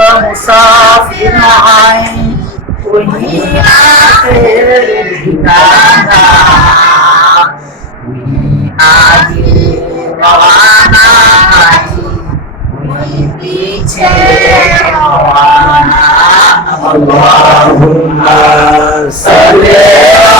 هو مصاف عين وهي تركنا وعدي روانا اللهم صل على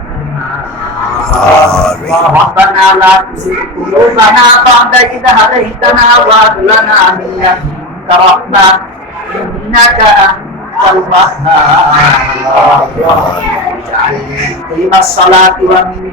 ربنا لا تزغ قلوبنا بعد إذ هديتنا وهب لنا من لدنك رحمة إنك أنت الوهاب اجعلني مقيم الصلاة ومن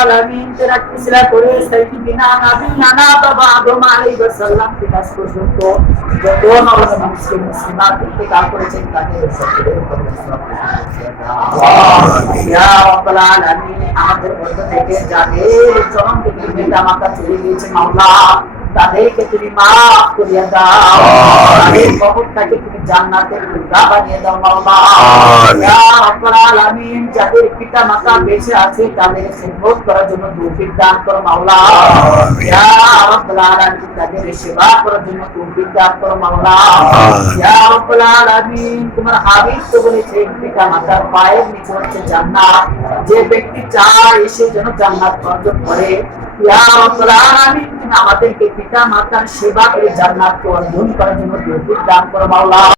আলামিন তিনাকে সেরা করে সাইয়্যিদিনা নবিয়ানা বাবা আদম আলাইহি ওয়াসাল্লাম থেকে আজ পর্যন্ত যত নরনারী মুসলিম মুসলিমাত ইন্তেকাল করেছেন তাদের আমাদের মধ্য থেকে যাদের জনম থেকে পিতা মাতা চলে গিয়েছে মাওলা তাদেরকে তুমি মাফ করিয়া দাও। তাদের কবরটাকে তুমি জান্নাতের টুকরা বানিয়ে দাও। ইয়া রাব্বাল আলামিন যাদের পিতা মাতা বেঁচে আছে তাদের খেদমত করার জন্য তৌফিক দান করো মাওলা। আমিন। ইয়া রাব্বাল আলামিন তাদের সেবা করার জন্য তৌফিক দান করো মাওলা। ইয়া রাব্বাল আলামিন তোমার হাবিব তো বলেছে পিতা মাতার পায়ের নিচে হচ্ছে জান্নাত। যে ব্যক্তি চায় সে যেন জান্নাত অর্জন করে। ইয়া রাব্বাল আলামিন আমাদেরকে পিতা মাতার সেবা করে জান্নাত অর্জন করার জন্য তৌফিক দান করো মাওলা।